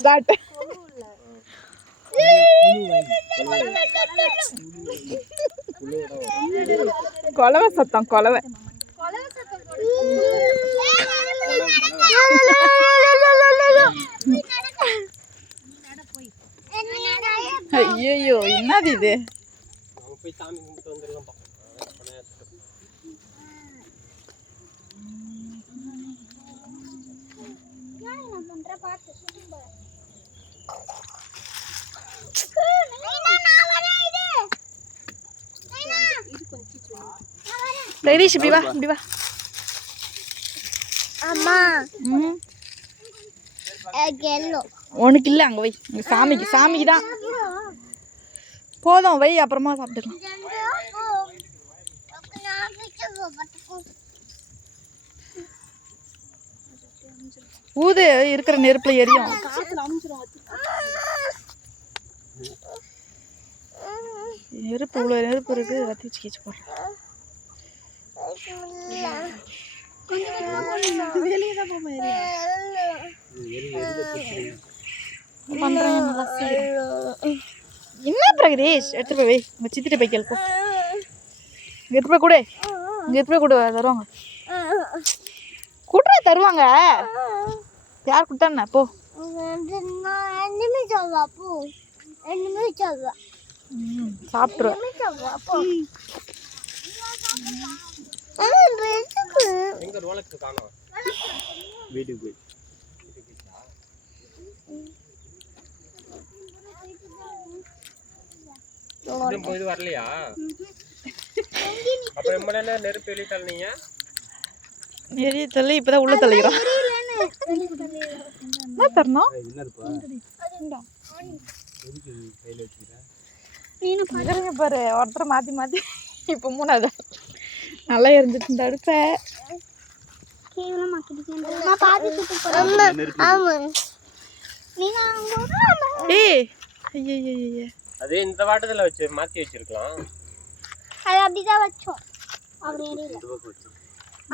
Start. கொலவை சத்தம் கொலவை. ஐயோ என்னது இது? பிரதீஷ் இப்படி வா, இப்படி வா. அம்மா உனக்கு இல்லை, அங்கே வை. சாமிக்கு சாமிக்கு தான் போதும், வை, அப்புறமா சாப்பிட்டுக்கலாம். ஊது, இருக்கிற நெருப்புல எரியும். நெருப்பு இவ்வளோ நெருப்பு இருக்கு, வத்தி வச்சு கீச்சு போடுறேன். என்ன பிரகதீஷ், எடுத்துட்டு போய் வை. உங்க சித்திட்டு போய் கேள்ப்போ. இங்க எடுத்து போய் கொடு, இங்க எடுத்து போய் கொடு, தருவாங்க. கூட்டுறா தருவாங்க. யார் கொடுத்தாண்ணா? போ. சாப்பிட்ருவேன். வீட்டுக்கு போய் இது வரலையா? அப்புறம் ரொம்ப நேரம் நெருப்பு வெளியே தள்ளினீங்க. எரிய தள்ளி இப்பதான் உள்ள தள்ளிக்கிறோம். என்ன தரணும்? பாரு, ஒருத்தர் மாத்தி மாத்தி. இப்ப மூணாவது நல்லா எரிஞ்சிட்டு இந்த அடுப்ப. அதே இந்த வாட்டத்துல வச்சு மாத்தி வச்சிருக்கலாம். அது அப்படிதான் வச்சோம்.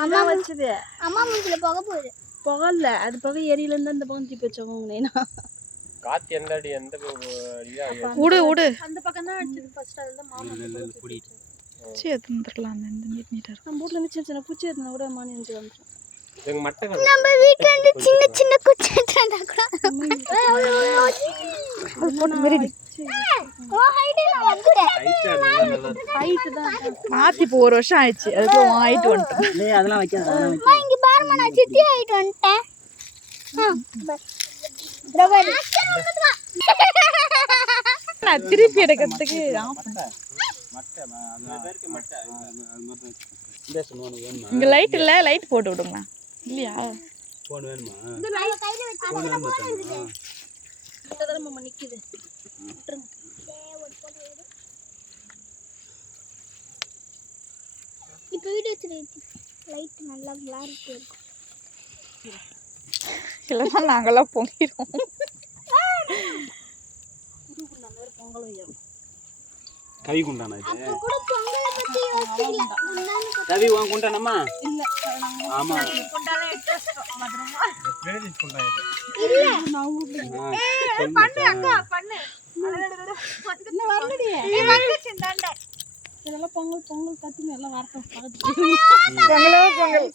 அம்மா வச்சது. அம்மா மூஞ்சில புகை போகுது. புகல்ல, அது புகை எரியல இருந்து அந்த பக்கம் தீ வச்சவங்க. காத்து எந்த அடி எந்த ஊடு ஊடு அந்த பக்கம் தான் அடிச்சது ஃபர்ஸ்ட். அதுல மாமா கூடிட்டு சீ எடுத்துறலாம். அந்த நீட் நீட்டா நம்ம வீட்ல இருந்து சின்ன சின்ன குச்சி எடுத்துனா கூட மானி வந்து வந்துரும். எங்க மட்டை நம்ம வீட்ல இருந்து சின்ன சின்ன குச்சி எடுத்துனா கூட அது போட்டு மெரிடி. ஓ ஹைட்ல வந்துட்டே. ஹைட் தான் மாத்தி இப்போ ஒரு வருஷம் ஆயிடுச்சு. அதுக்கு உன் ஹைட் வந்துட்டு. டேய் அதெல்லாம் வைக்காத. அம்மா இங்க பாருமா, நான் சித்தி ஹைட் வந்துட்டேன். நான் திருப்பி எடுக்கிறதுக்கு இங்க லைட் இல்ல, லைட் போட்டு விடுங்க. இல்லையா? போன் வேணுமா? இந்த லைட் கையில வச்சு போன் வேணுமா? கிட்டதற மாமா நிக்குது. இப்ப வீடியோ வச்சிருக்கீங்க. லைட் நல்லா கிளாரிட்டி இருக்கு. இல்லைன்னா நாங்கெல்லாம் பொங்கிடுவோம். பொங்கல் வையும். கவி குண்டானா இது? கூட பொங்கலை பத்தி யோசிக்கல. கவி வாங்க குண்டானம்மா? இல்ல ஆமா. கொண்டால எடுத்து பத்திரமா. வேதி குண்டா இது. இல்ல நான் ஊர்ல. பண்ணு அக்கா பண்ணு. என்ன வரலடி. நீ வந்துச்சு தாண்ட. இதெல்லாம் பொங்கல் பொங்கல் கத்திங்க எல்லாம் வரட்டும். பக்கத்துல. பொங்கலோ பொங்கல்.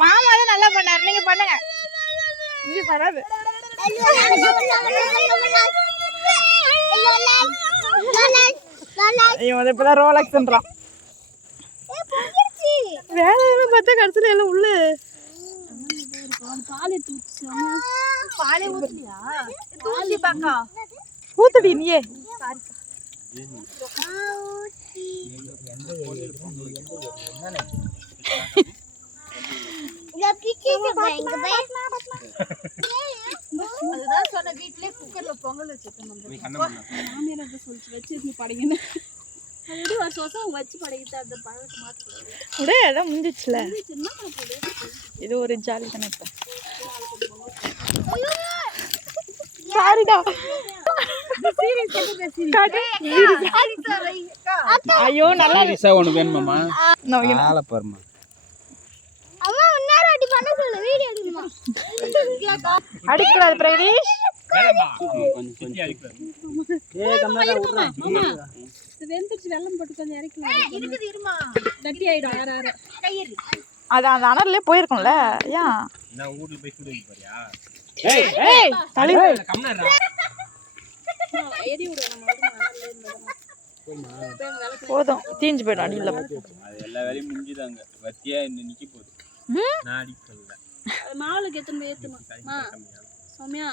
மாமா தான் நல்லா பண்ணாரு, நீங்க பண்ணுங்க. இது பண்ணாது. இவன் இப்பதான் ரோலக்ஸ்ன்றான். வேலை பார்த்தா கடைசியில் எல்லாம் உள்ள பால் எடுத்து ஊத்துச்சு. அம்மா பாலே ஊத்துலியா? தூசி பாக்கா ஊத்துடி நீயே. அதுதான் சொன்ன, வீட்லயே குக்கர்ல பொங்கல் வச்சிருக்கேன். மாமியார் அதை சொல்லிச்சு வச்சு நீ படைங்கன்னு. அது வருஷம் வருஷம் வச்சு படைக்கிட்டு அந்த பழத்தை மாற்றக்கூடாது. உடே அதான் முடிஞ்சிச்சுல. இது ஒரு ஜாலி தானே. சாரிடா. ஐயோ நல்லா சீரியஸா ஒண்ணு வேணுமாமா? நாளை பாருமா. அடிக்கூடாது பிரகதீஷ். இது வெந்துருச்சு, வெல்லம் போட்டு கொஞ்சம் இறக்கலாம். கட்டி ஆயிடும் ஆற ஆற. அது அந்த அனல்லே போயிருக்கும்ல. ஏன் நான் ஊர்ல போய் சுடு வைக்க போறியா? ஏய் தலை கம்னறா. எரி விடு நம்ம அனல்ல இருந்தோம். போதும் தீஞ்சு போயிடும் அடியில். அது எல்லா வேலையும் முடிஞ்சுதாங்க. வத்தியா நிக்க போகுது. நான் அடிக்க சொல்லல. மாவுக்கு எத்தனை ஏத்தணும் சௌமியா?